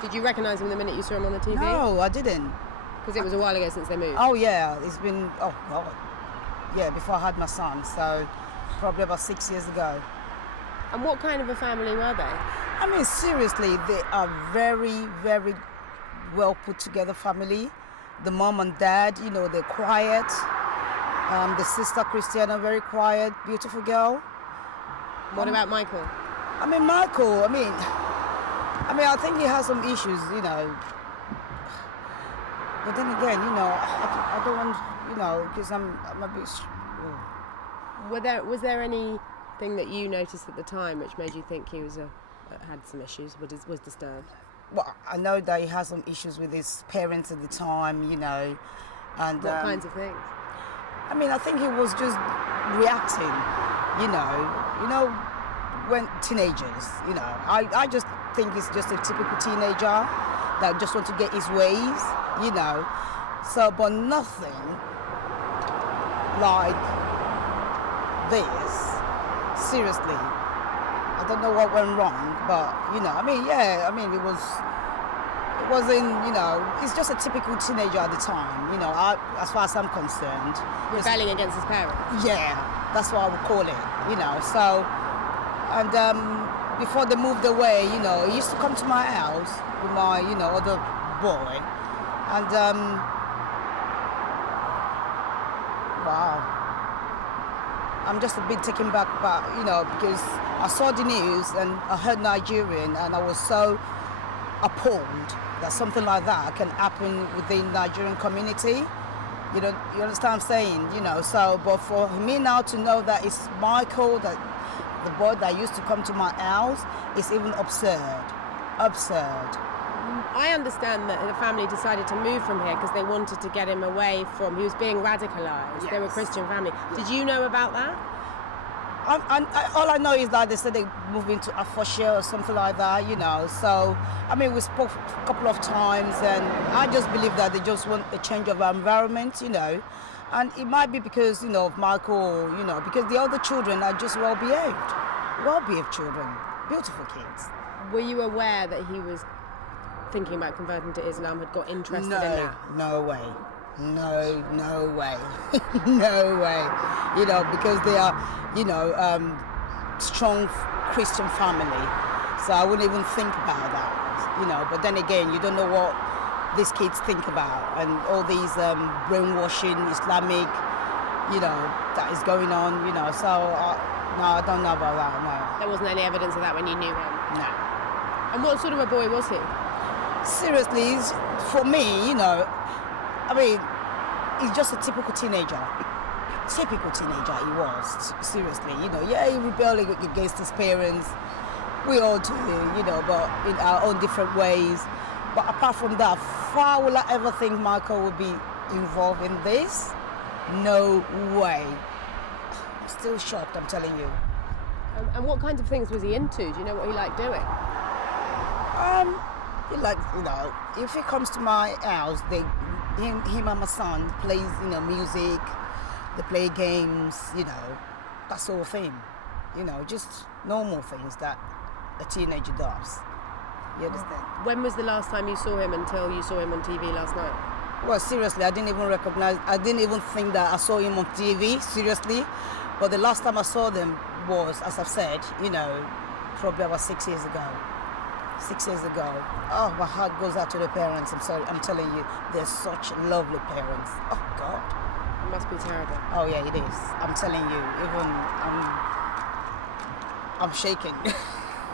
Did you recognise him the minute you saw him on the TV? No, I didn't. Because it was a while ago since they moved. Oh yeah, it's been, oh God. Yeah, before I had my son, so probably about 6 years ago. And what kind of a family were they? I mean, seriously, they are very, very well put together family. The mom and dad, you know, they're quiet. The sister Christiana, very quiet, beautiful girl. What about Michael? I mean, Michael, I think he has some issues, you know. But then again, you know, I don't want, you know, because I'm a bit... Was there anything that you noticed at the time which made you think he had some issues, was disturbed? Well, I know that he has some issues with his parents at the time, you know. And what kinds of things? I mean, I think he was just reacting, you know, when teenagers, you know. I just think he's just a typical teenager that just wants to get his ways, you know. So, but nothing like this, seriously. I don't know what went wrong, but, you know, it wasn't, you know, it's just a typical teenager at the time, you know, as far as I'm concerned. Rebelling against his parents? Yeah, that's what I would call it, you know. So, and before they moved away, you know, he used to come to my house with my, you know, other boy. And, wow. I'm just a bit taken back, but, you know, because I saw the news and I heard Nigerian and I was so appalled that something like that can happen within the Nigerian community. You know, you understand what I'm saying? You know, so, but for me now to know that it's Michael, that the boy that used to come to my house, is even absurd. Absurd. I understand that the family decided to move from here because they wanted to get him away from, he was being radicalised. Yes. They were a Christian family. Yes. Did you know about that? All I know is that they said they moved into Afoshe or something like that, you know. So, I mean, we spoke a couple of times and I just believe that they just want a change of environment, you know. And it might be because, you know, of Michael, you know, because the other children are just well-behaved children, beautiful kids. Were you aware that he was thinking about converting to Islam, had got interested in that? No way. No way. No way. You know, because they are, you know, strong Christian family. So I wouldn't even think about that, you know. But then again, you don't know what these kids think about and all these brainwashing Islamic, you know, that is going on, you know. So, no, I don't know about that, no. There wasn't any evidence of that when you knew him? No. And what sort of a boy was he? Seriously, for me, you know, I mean, he's just a typical teenager. Typical teenager he was, seriously. You know, yeah, he rebelled against his parents. We all do, you know, but in our own different ways. But apart from that, far will I ever think Michael will be involved in this? No way. I'm still shocked, I'm telling you. And what kinds of things was he into? Do you know what he liked doing? He likes, you know, if he comes to my house, him and my son plays, you know, music, they play games, you know, that sort of thing. You know, just normal things that a teenager does. You understand? When was the last time you saw him until you saw him on TV last night? Well, seriously, I didn't even think that I saw him on TV, seriously. But the last time I saw them was, as I've said, you know, probably about 6 years ago. 6 years ago. Oh, my heart goes out to the parents. I'm sorry, I'm telling you, they're such lovely parents. Oh, God. It must be terrible. Oh, yeah, it is. I'm telling you, even I'm shaking.